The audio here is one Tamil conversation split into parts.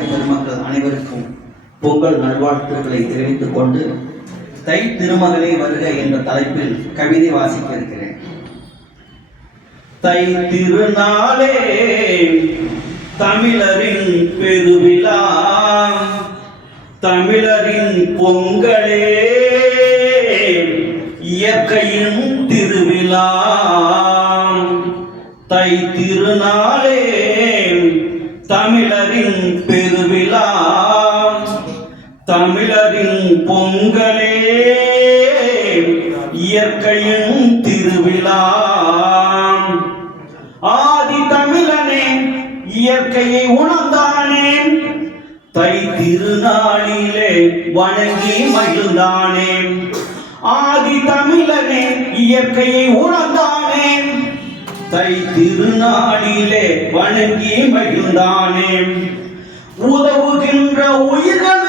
பெருமக்கள் அனைவருக்கும் பொங்கல் நல்வாழ்த்துக்களை தெரிவித்துக் கொண்டு தை திருமகளே வருக என்ற தலைப்பில் கவிதை வாசிக்க இருக்கிறேன் தை திருநாளே தமிழரின் பெருவிழா. தமிழரின் பொங்கலே இயற்கையின் திருவிழா. தை திருநாள் தமிழரின் பொங்கலே இயற்கையின் திருவிழா. ஆதி தமிழனே இயற்கையை உணர்ந்தானே தை திருநாளிலே வணங்கி மகிழ்ந்தானே. ஆதி தமிழனே இயற்கையை உணர்ந்தானே தை திருநாளிலே வணங்கி மகிழ்ந்தானே. உதவுகின்ற உயிர்களுக்கு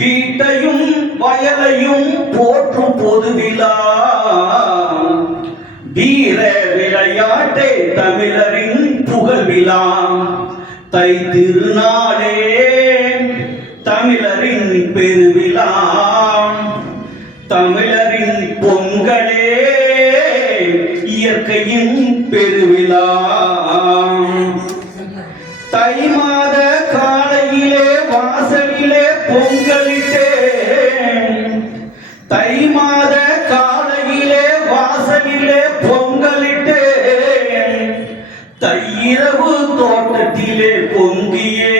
வீட்டையும் வயலையும் போற்றும் பொதுவிழா. வீர விளையாட்டே தமிழரின் புகழ் விழா தை திருநாளே தமிழரின் பெருவிழா. தமிழ் தை மாத காலையிலே வாசலிலே பொங்கலிட்டு தையிரவு தோட்டத்திலே பொங்கியே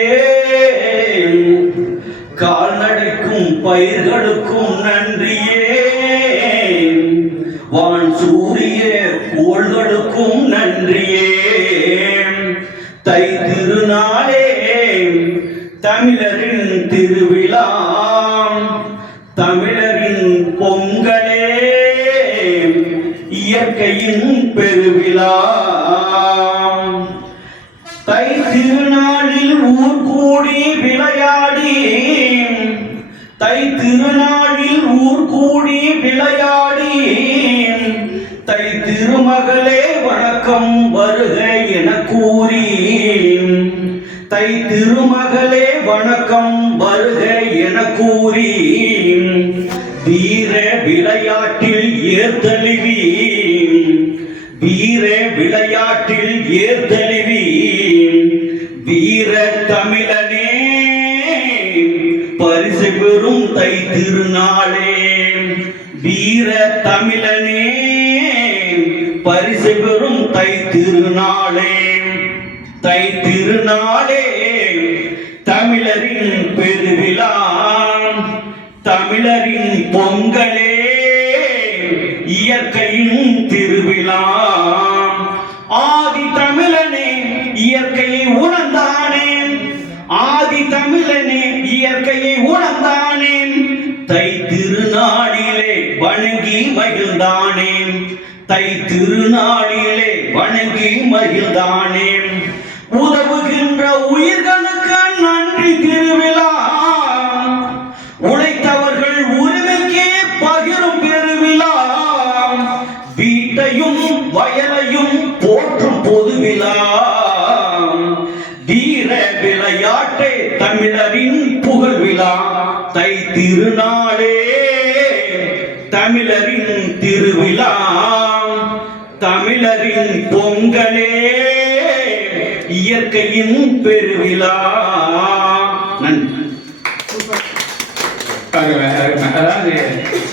கால்நடைக்கும் பயிர்களுக்கும் நன்றியே வான் சூரிய கோள்களுக்கும் நன்றியே தை திருநாளே தமிழரின் திருவிழா இயற்கையின் பெருவிழாம். தை திருநாளில் ஊர் கூடி விளையாடி தை திருநாளில் ஊர் கூடி விளையாடி தை திருமகளே வணக்கம் வருக என கூறி தை திருமகளே வணக்கம் வருக என கூறி வீர விளையாட்டில் ஏர்தழுவி விளையாட்டில் ஏர்தழுவி வீர தமிழனே பரிசு பெறும் தை திருநாளே. வீர தமிழனே பரிசு பெறும் தை திருநாளே. தை திருநாளே தமிழரின் பெருவிழா. தமிழரின் பொங்கலே இயற்கையின் திருவிழா. மகிழ்ந்தானே. தை திருநாளிலே வணங்கி மகிழ்ந்தானே. உதவுகின்ற உயிர்களுக்கு நன்றி திருவிழா. உழைத்தவர்கள் உரிமைக்கே பகிரும் பெருவிழா. வீட்டையும் வயலையும் போற்றும் பொதுவிழா. வீர விளையாட்டே தமிழரின் புகழ் விழா தை திருநாள் தமிழரின் திருவிழா தமிழரின் பொங்கலே இயற்கையின் பெருவிழா. நன்றி. பாருங்க